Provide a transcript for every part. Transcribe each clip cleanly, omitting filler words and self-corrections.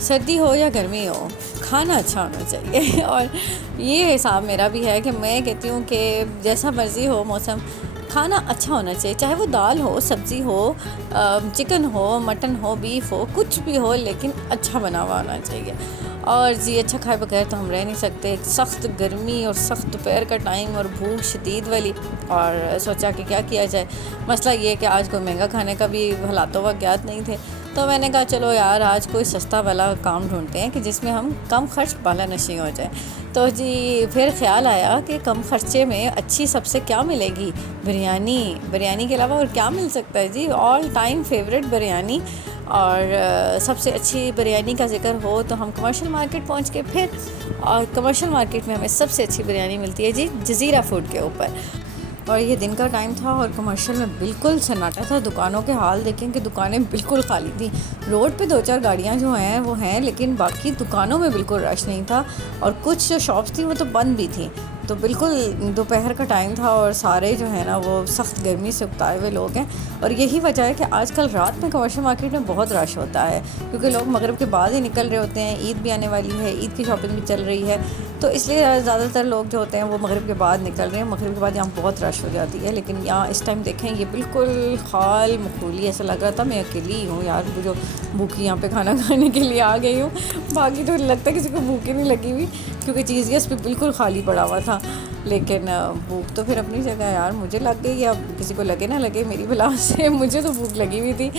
सर्दी हो या गर्मी हो, खाना अच्छा होना चाहिए। और ये हिसाब मेरा भी है कि मैं कहती हूँ कि जैसा मर्ज़ी हो मौसम, खाना अच्छा होना चाहिए, चाहे वो दाल हो, सब्ज़ी हो, चिकन हो, मटन हो, बीफ हो, कुछ भी हो, लेकिन अच्छा बना हुआ होना चाहिए। और जी अच्छा खाए बगैर तो हम रह नहीं सकते। एक सख्त गर्मी और सख्त दोपहर का टाइम और भूख शदीद वाली, और सोचा कि क्या किया जाए। मसला ये है कि आज कोई महंगा खाने का भी हालातों वाक़यात नहीं थे, तो मैंने कहा चलो यार आज कोई सस्ता वाला काम ढूंढते हैं कि जिसमें हम कम खर्च बाला नशी हो जाए। तो जी फिर ख़्याल आया कि कम खर्चे में अच्छी सबसे क्या मिलेगी, बिरयानी। बिरयानी के अलावा और क्या मिल सकता है जी, ऑल टाइम फेवरेट बिरयानी। और सबसे अच्छी बिरयानी का ज़िक्र हो तो हम कमर्शियल मार्केट पहुंच के फिर, और कमर्शियल मार्केट में हमें सबसे अच्छी बिरयानी मिलती है जी जज़ीरा फूड के ऊपर। और ये दिन का टाइम था और कमर्शियल में बिल्कुल सन्नाटा था। दुकानों के हाल देखें कि दुकानें बिल्कुल खाली थी। रोड पे 2-4 गाड़ियाँ जो हैं वो हैं, लेकिन बाकी दुकानों में बिल्कुल रश नहीं था। और कुछ जो शॉप्स थी वो तो बंद भी थी। तो बिल्कुल दोपहर का टाइम था और सारे जो है ना वो सख्त गर्मी से उबताए हुए लोग हैं। और यही वजह है कि आजकल रात में कमर्शियल मार्केट में बहुत रश होता है, क्योंकि लोग मगरिब के बाद ही निकल रहे होते हैं। ईद भी आने वाली है, ईद की शॉपिंग भी चल रही है, तो इसलिए ज़्यादातर लोग जो होते हैं वो मगरिब के बाद निकल रहे हैं। मगरिब के बाद यहाँ बहुत रश हो जाती है, लेकिन यहाँ इस टाइम देखें ये बिल्कुल खाल मखूली, ऐसा लग रहा था मैं अकेली हूँ यार, वो जो भूखी यहाँ पे खाना खाने के लिए आ गई हूँ। बाकी तो लगता है किसी को भूख ही नहीं लगी हुई, क्योंकि चीज़ गैस पे बिल्कुल खाली पड़ा हुआ था। लेकिन भूख तो फिर अपनी जगह यार, मुझे लग गई, अब किसी को लगे ना लगे मेरी भला से मुझे तो भूख लगी हुई थी।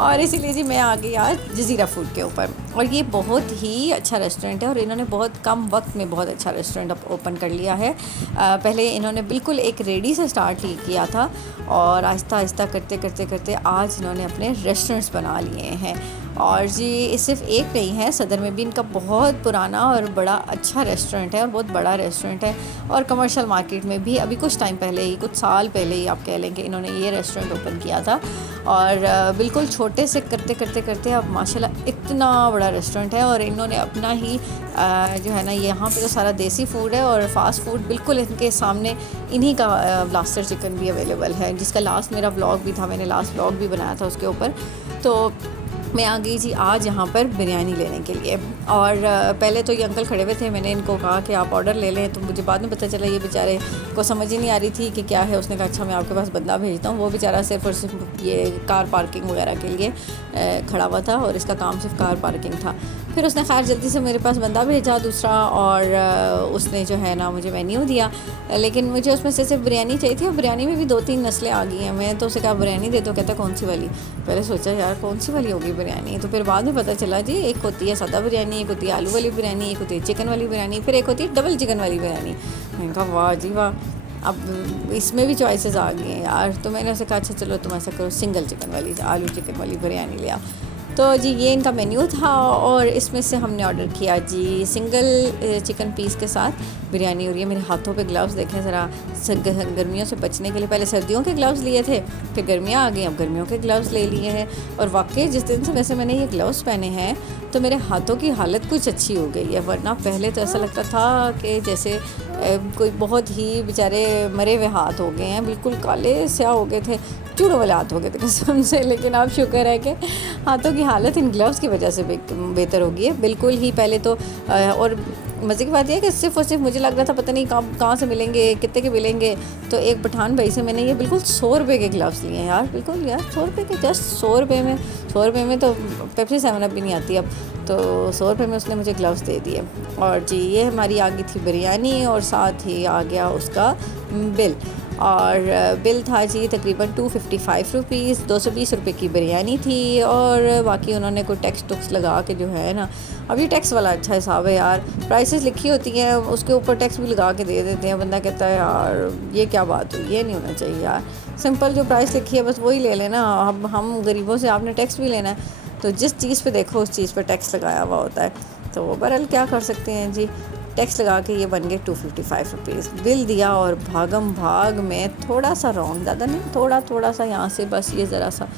और इसीलिए जी मैं आ गई आज जज़ीरा फूड के ऊपर। और ये बहुत ही अच्छा रेस्टोरेंट है और इन्होंने बहुत कम वक्त में बहुत अच्छा रेस्टोरेंट ओपन कर लिया है। पहले इन्होंने बिल्कुल एक रेडी से स्टार्ट ही किया था, और आहिस्ता आहिस्ता करते करते करते आज इन्होंने अपने रेस्टोरेंट्स बना लिए हैं। और जी सिर्फ एक नहीं है, सदर में भी इनका बहुत पुराना और बड़ा अच्छा रेस्टोरेंट है और बहुत बड़ा रेस्टोरेंट है। और कमर्शियल मार्केट में भी अभी कुछ टाइम पहले ही, कुछ साल पहले ही आप कह लें कि इन्होंने ये रेस्टोरेंट ओपन किया था। और बिल्कुल छोटे से करते करते करते अब माशाल्लाह इतना बड़ा रेस्टोरेंट है। और इन्होंने अपना ही जो है ना, यहाँ पे तो सारा देसी फूड है और फास्ट फूड बिल्कुल इनके सामने। इन्हीं का ब्लास्टर चिकन भी अवेलेबल है, जिसका लास्ट मेरा व्लॉग भी था, मैंने लास्ट व्लॉग भी बनाया था उसके ऊपर। तो मैं आ गई जी आज यहाँ पर बिरयानी लेने के लिए। और पहले तो ये अंकल खड़े हुए थे, मैंने इनको कहा कि आप ऑर्डर ले लें, तो मुझे बाद में पता चला ये बेचारे को समझ ही नहीं आ रही थी कि क्या है। उसने कहा अच्छा मैं आपके पास बंदा भेजता हूँ। वो बेचारा सिर्फ और सिर्फ ये कार पार्किंग वगैरह के लिए खड़ा हुआ था, और इसका काम सिर्फ कार पार्किंग था। फिर उसने खैर जल्दी से मेरे पास बंदा भेजा दूसरा, और उसने जो है ना मुझे मेन्यू दिया, लेकिन मुझे उसमें से सिर्फ बिरयानी चाहिए थी। और बिरयानी में भी 2-3 नस्लें आ गई हैं। मैं तो उसे कहा बिरयानी दे दो, कहता कौन सी वाली। पहले सोचा यार कौन सी वाली होगी बिरयानी, तो फिर बाद में पता चला जी एक होती है सादा बिरयानी, एक होती है आलू वाली बिरयानी, एक होती है चिकन वाली बिरयानी, फिर एक होती है डबल चिकन वाली बिरयानी। मैंने कहा वाह जी वाह, अब इसमें भी चॉइसेस आ गई हैं यार। तो मैंने उसे कहा अच्छा चलो तुम ऐसा करो सिंगल चिकन वाली, आलू चिकन वाली बिरयानी लिया। तो जी ये इनका मेन्यू था, और इसमें से हमने ऑर्डर किया जी सिंगल चिकन पीस के साथ बिरयानी। और ये मेरे हाथों पे ग्लव्स देखें ज़रा, गर्मियों से बचने के लिए पहले सर्दियों के ग्लव्स लिए थे, फिर गर्मियाँ आ गई, अब गर्मियों के ग्लव्स ले लिए हैं। और वाकई जिस दिन से वैसे मैंने ये ग्लव्स पहने हैं तो मेरे हाथों की हालत कुछ अच्छी हो गई है, वरना पहले तो ऐसा लगता था कि जैसे कोई बहुत ही बेचारे मरे हुए हाथ हो गए हैं, बिल्कुल काले स्याह हो गए थे, चूड़ों वाले हाथ हो गए थे कसम से। लेकिन अब शुक्र है कि हाथों की हालत इन ग्लव्स की वजह से बेहतर हो गई है बिल्कुल ही। पहले तो और मज़े की बात यह है कि सिर्फ़ और सिर्फ मुझे लग रहा था पता नहीं कहाँ से मिलेंगे, कितने के मिलेंगे। तो एक पठान भाई से मैंने ये बिल्कुल 100 रुपये के ग्लव्स लिए हैं यार, बिल्कुल यार 100 रुपये के, जस्ट 100 रुपये में। 100 रुपये में तो पेप्सी 7 अप भी नहीं आती अब, तो 100 रुपये में उसने मुझे ग्लव्स दे दिए। और जी ये हमारी आ गई थी बिरयानी, और साथ ही आ गया उसका बिल। और बिल था जी तकरीबन 255 रुपीज़, 220 रुपये की बिरयानी थी। और बाकी उन्होंने कोई टैक्स टुक्स लगा के जो है ना, अब ये टैक्स वाला अच्छा हिसाब है यार, प्राइसेस लिखी होती हैं उसके ऊपर टैक्स भी लगा के दे देते हैं। बंदा कहता है यार ये क्या बात हुई, ये नहीं होना चाहिए यार, सिंपल जो प्राइस लिखी है बस वही ले लेना। अब हम गरीबों से आपने टैक्स भी लेना है, तो जिस चीज़ पे देखो उस चीज़ पे टैक्स लगाया हुआ होता है। तो बहरहाल क्या कर सकते हैं जी, टैक्स लगा के ये बन गए 255 रुपीज़। बिल दिया और भागम भाग में थोड़ा सा रॉन्ग, ज़्यादा नहीं, थोड़ा सा यहाँ से बस ये ज़रा सा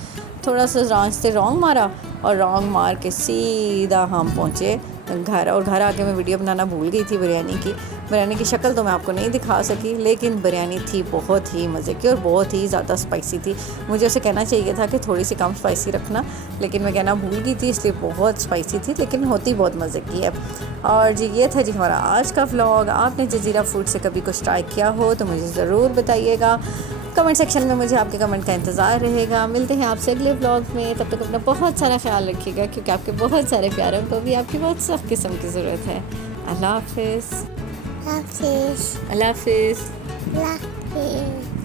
थोड़ा सा रास्ते रॉन्ग मारा और रॉन्ग मार के सीधा हम पहुँचे घर। और घर आके मैं वीडियो बनाना भूल गई थी बिरयानी की शक्ल तो मैं आपको नहीं दिखा सकी, लेकिन बिरयानी थी बहुत ही मज़े की और बहुत ही ज़्यादा स्पाइसी थी। मुझे उसे कहना चाहिए था कि थोड़ी सी कम स्पाइसी रखना, लेकिन मैं कहना भूल गई थी, इसलिए बहुत स्पाइसी थी, लेकिन होती बहुत मज़े की है। और जी ये था जी हमारा आज का व्लॉग। आपने जज़ीरा फूड से कभी कुछ ट्राई किया हो तो मुझे ज़रूर बताइएगा। कमेंट सेक्शन में मुझे आपके कमेंट का इंतज़ार रहेगा। मिलते हैं आपसे अगले व्लॉग में, तब तक अपना बहुत सारा ख्याल रखिएगा, क्योंकि आपके बहुत सारे प्यारों को भी आपकी बहुत सख्त किस्म की ज़रूरत है। अल्लाह हाफिज़। Hafiz. अल्लाह हाफिज़। Hafiz.